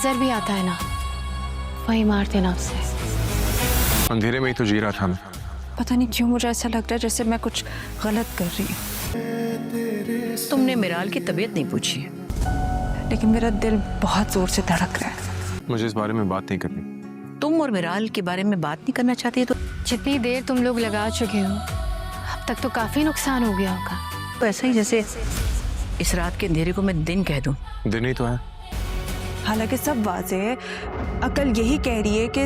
नजर भी आता है ना, वही मार देना उसे। अंधेरे में ही तो जी रहा था मैं। पता नहीं क्यों मुझे ऐसा लगता है जैसे मैं कुछ गलत कर रही हूँ। तुमने मिराल की तबीयत नहीं पूछी है? लेकिन मेरा दिल बहुत जोर से धड़क रहा है। मुझे इस बारे में बात नहीं करनी। तुम और मिराल के बारे में बात नहीं करना चाहती तो जितनी देर तुम लोग लगा चुके हो, अब तक तो काफी नुकसान हो गया होगा। तो ऐसा ही जैसे इस रात के अंधेरे को मैं दिन कह दूं। दिन ही तो है। हालांकि सब वाज़ेह है, अकल यही कह रही है कि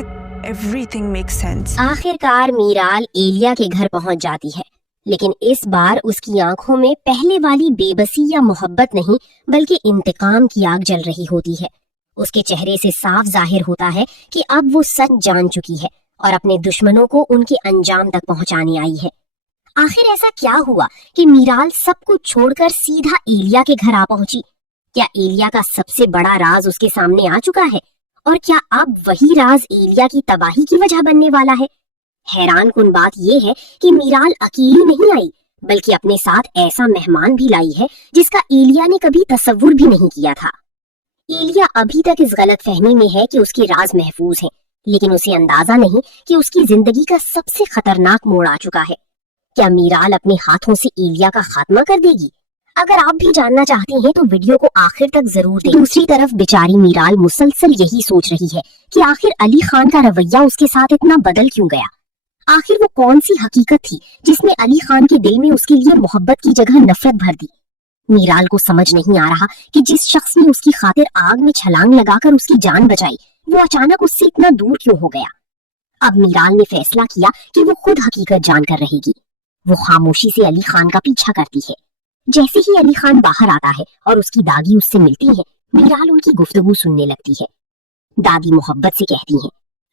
एवरीथिंग मेक्स सेंस। आखिरकार मीराल एलिया के घर पहुंच जाती है, लेकिन इस बार उसकी आंखों में पहले वाली बेबसी या मोहब्बत नहीं बल्कि इंतकाम की आग जल रही होती है। उसके चेहरे से साफ जाहिर होता है कि अब वो सच जान चुकी है और अपने दुश्मनों को उनके अंजाम तक पहुंचाने आई है। आखिर ऐसा क्या हुआ कि मीराल सब कुछ छोड़कर सीधा एलिया के घर आ पहुंची? क्या एलिया का सबसे बड़ा राज उसके सामने आ चुका है? और क्या अब वही राज एलिया की तबाही की वजह बनने वाला है? हैरान कुन बात यह है कि मीराल अकेली नहीं आई, बल्कि अपने साथ ऐसा मेहमान भी लाई है जिसका एलिया ने कभी तसव्वुर भी नहीं किया था। एलिया अभी तक इस गलत फहमी में है कि उसके राज महफूज हैं, लेकिन उसे अंदाजा नहीं कि उसकी जिंदगी का सबसे खतरनाक मोड़ आ चुका है। क्या मीराल अपने हाथों से एलिया का खात्मा कर देगी? अगर आप भी जानना चाहते हैं तो वीडियो को आखिर तक जरूर देखें। दूसरी तरफ बेचारी मीराल मुसलसल यही सोच रही है कि आखिर अली खान का रवैया उसके साथ इतना बदल क्यों गया। आखिर वो कौन सी हकीकत थी जिसने अली खान के दिल में उसके लिए मोहब्बत की जगह नफरत भर दी। मीराल को समझ नहीं आ रहा कि जिस शख्स ने उसकी खातिर आग में छलांग लगाकर उसकी जान बचाई, वो अचानक उससे इतना दूर क्यों हो गया। अब मीराल ने फैसला किया कि वो खुद हकीकत जानकर रहेगी। वो खामोशी से अली खान का पीछा करती है। जैसे ही अली खान बाहर आता है और उसकी दादी उससे मिलती है, मीराल उनकी गुफ्तगू सुनने लगती है। दादी मोहब्बत से कहती हैं,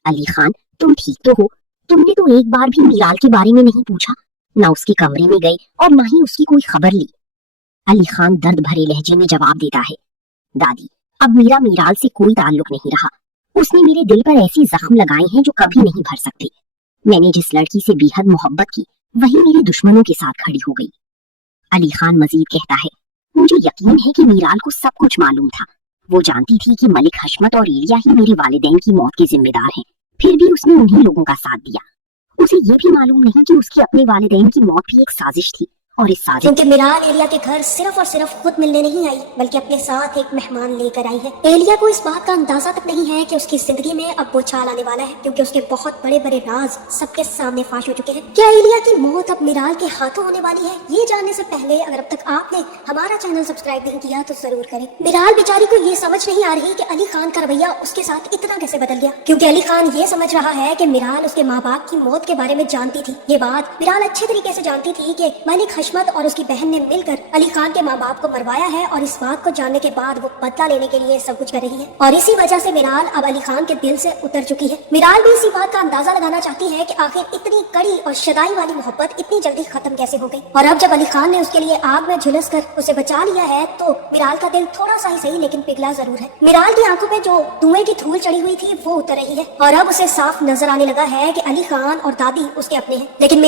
अली खान तुम ठीक तो हो? तुमने तो एक बार भी मीराल के बारे में नहीं पूछा, ना उसके कमरे में गए और ना ही उसकी कोई खबर ली। अली खान दर्द भरे लहजे में जवाब देता है, दादी अब मेरा मीराल से कोई ताल्लुक नहीं रहा। उसने मेरे दिल पर ऐसी जख्म लगाए हैं जो कभी नहीं भर सकते। मैंने जिस लड़की से बेहद मोहब्बत की, वही मेरे दुश्मनों के साथ खड़ी हो गई। अली खान मजीद कहता है, मुझे यकीन है कि मीराल को सब कुछ मालूम था। वो जानती थी कि मलिक हशमत और एलिया ही मेरे वालिदैन की मौत के जिम्मेदार हैं, फिर भी उसने उन्हीं लोगों का साथ दिया। उसे ये भी मालूम नहीं कि उसकी अपने वालिदैन की मौत भी एक साजिश थी, और इस साजिश क्योंकि मीराल एलिया के घर सिर्फ और सिर्फ खुद मिलने नहीं आई, बल्कि अपने साथ एक मेहमान लेकर आई है। एलिया को इस बात का अंदाजा तक नहीं है कि उसकी जिंदगी में अब बोछार आने वाला है, क्योंकि उसके बहुत बड़े बड़े राज सबके सामने फाश हो चुके हैं। क्या एलिया की मौत अब मीराल के हाथों होने वाली है? ये जानने से पहले अगर अब तक आपने हमारा चैनल सब्सक्राइब नहीं किया तो जरूर करें। मीराल बेचारी को ये समझ नहीं आ रही कि अली खान का रवैया उसके साथ इतना कैसे बदल गया, क्योंकि अली खान ये समझ रहा है कि मीराल उसके माँ बाप की मौत के बारे में जानती थी। ये बात मीराल अच्छे तरीके से जानती थी कि मलिक हशमत और उसकी बहन ने मिलकर अली खान के माँ बाप को मरवाया है, और इस बात को जानने के बाद वो बदला लेने के लिए सब कुछ कर रही है। और इसी वजह से मीराल अब अली खान के दिल से उतर चुकी है। मीराल भी इसी बात का अंदाजा लगाना चाहती है कि आखिर इतनी कड़ी और शदाई वाली मोहब्बत इतनी जल्दी खत्म कैसे हो गई। और अब जब अली खान ने उसके लिए आग में झुलस कर उसे बचा लिया है, तो मीराल का दिल थोड़ा सा ही सही लेकिन पिघला जरूर है। मीराल की आंखों पे जो धुएं की धूल चढ़ी हुई थी वो उतर रही है, और अब उसे साफ नजर आने लगा है कि अली खान और दादी उसके अपने हैं। लेकिन